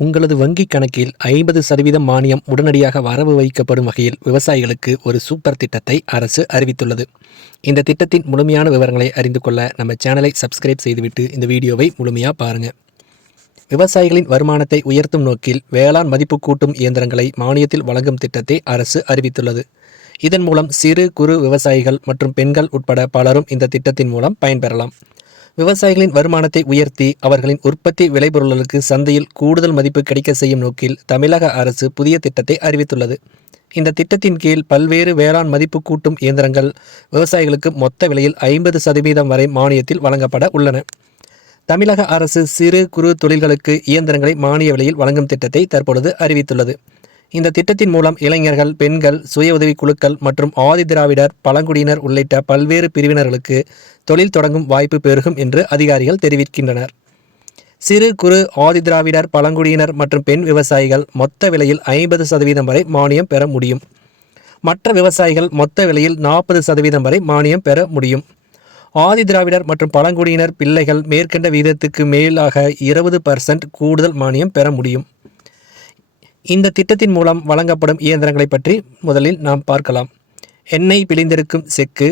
உங்களது வங்கிக் கணக்கில் 50% மானியம் உடனடியாக வரவு வைக்கப்படும் வகையில் விவசாயிகளுக்கு ஒரு சூப்பர் திட்டத்தை அரசு அறிவித்துள்ளது. இந்த திட்டத்தின் முழுமையான விவரங்களை அறிந்து கொள்ள நம்ம சேனலை சப்ஸ்கிரைப் செய்துவிட்டு இந்த வீடியோவை முழுமையாக பாருங்கள். விவசாயிகளின் வருமானத்தை உயர்த்தும் நோக்கில் வேளாண் மதிப்பு கூட்டும் இயந்திரங்களை மானியத்தில் வழங்கும் திட்டத்தை அரசு அறிவித்துள்ளது. இதன் மூலம் சிறு குறு விவசாயிகள் மற்றும் பெண்கள் உட்பட பலரும் இந்த திட்டத்தின் மூலம் பயன்பெறலாம். விவசாயிகளின் வருமானத்தை உயர்த்தி அவர்களின் உற்பத்தி விளைபொருட்களுக்கு சந்தையில் கூடுதல் மதிப்பு கிடைக்க செய்யும் நோக்கில் தமிழக அரசு புதிய திட்டத்தை அறிவித்துள்ளது. இந்த திட்டத்தின் கீழ் பல்வேறு வேளாண் மதிப்பு கூட்டும் இயந்திரங்கள் விவசாயிகளுக்கு மொத்த விலையில் 50% வரை மானியத்தில் வழங்கப்பட உள்ளன. தமிழக அரசு சிறு குறு தொழில்களுக்கு இயந்திரங்களை மானிய விலையில் வழங்கும் திட்டத்தை தற்பொழுது அறிவித்துள்ளது. இந்த திட்டத்தின் மூலம் இளைஞர்கள், பெண்கள், சுய உதவிக் குழுக்கள் மற்றும் ஆதிதிராவிடர், பழங்குடியினர் உள்ளிட்ட பல்வேறு பிரிவினர்களுக்கு தொழில் தொடங்கும் வாய்ப்பு பெருகும் என்று அதிகாரிகள் தெரிவிக்கின்றனர். சிறு குறு, ஆதிதிராவிடர், பழங்குடியினர் மற்றும் பெண் விவசாயிகள் மொத்த விலையில் 50% வரை மானியம் பெற முடியும். மற்ற விவசாயிகள் மொத்த விலையில் 40% வரை மானியம் பெற முடியும். ஆதிதிராவிடர் மற்றும் பழங்குடியினர் பிள்ளைகள் மேற்கண்ட விகிதத்துக்கு மேலாக 20% கூடுதல் மானியம் பெற முடியும். இந்த திட்டத்தின் மூலம் வழங்கப்படும் இயந்திரங்களை பற்றி முதலில் நாம் பார்க்கலாம். எண்ணெய் பிழிந்தெடுக்கும் செக்கு,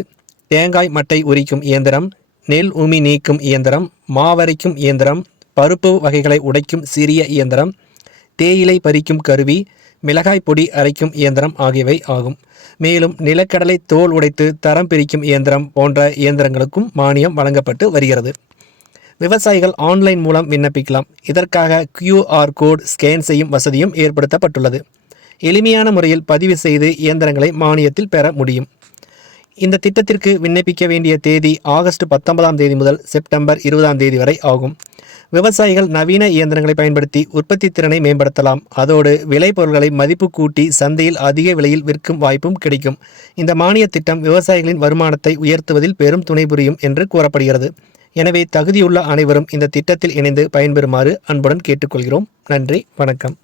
தேங்காய் மட்டை உரிக்கும் இயந்திரம், நெல் உமி நீக்கும் இயந்திரம், மாவரைக்கும் இயந்திரம், பருப்பு வகைகளை உடைக்கும் சிறிய இயந்திரம், தேயிலை பறிக்கும் கருவி, மிளகாய் பொடி அரைக்கும் இயந்திரம் ஆகியவை ஆகும். மேலும் நிலக்கடலை தோல் உடைத்து தரம் பிரிக்கும் இயந்திரம் போன்ற இயந்திரங்களுக்கும் மானியம் வழங்கப்பட்டு வருகிறது. விவசாயிகள் ஆன்லைன் மூலம் விண்ணப்பிக்கலாம். இதற்காக QR கோட் ஸ்கேன் செய்யும் வசதியும் ஏற்படுத்தப்பட்டுள்ளது. எளிமையான முறையில் பதிவு செய்து இயந்திரங்களை மானியத்தில் பெற முடியும். இந்த திட்டத்திற்கு விண்ணப்பிக்க வேண்டிய தேதி ஆகஸ்ட் 19 முதல் செப்டம்பர் 20 வரை ஆகும். விவசாயிகள் நவீன இயந்திரங்களை பயன்படுத்தி உற்பத்தி திறனை மேம்படுத்தலாம். அதோடு விளைபொருட்களை மதிப்பு கூட்டி சந்தையில் அதிக விலையில் விற்கும் வாய்ப்பும் கிடைக்கும். இந்த மானிய திட்டம் விவசாயிகளின் வருமானத்தை உயர்த்துவதில் பெரும் துணை புரியும் என்று கூறப்படுகிறது. எனவே தகுதியுள்ள அனைவரும் இந்த திட்டத்தில் இணைந்து பயன்பெறுமாறு அன்புடன் கேட்டுக்கொள்கிறோம். நன்றி, வணக்கம்.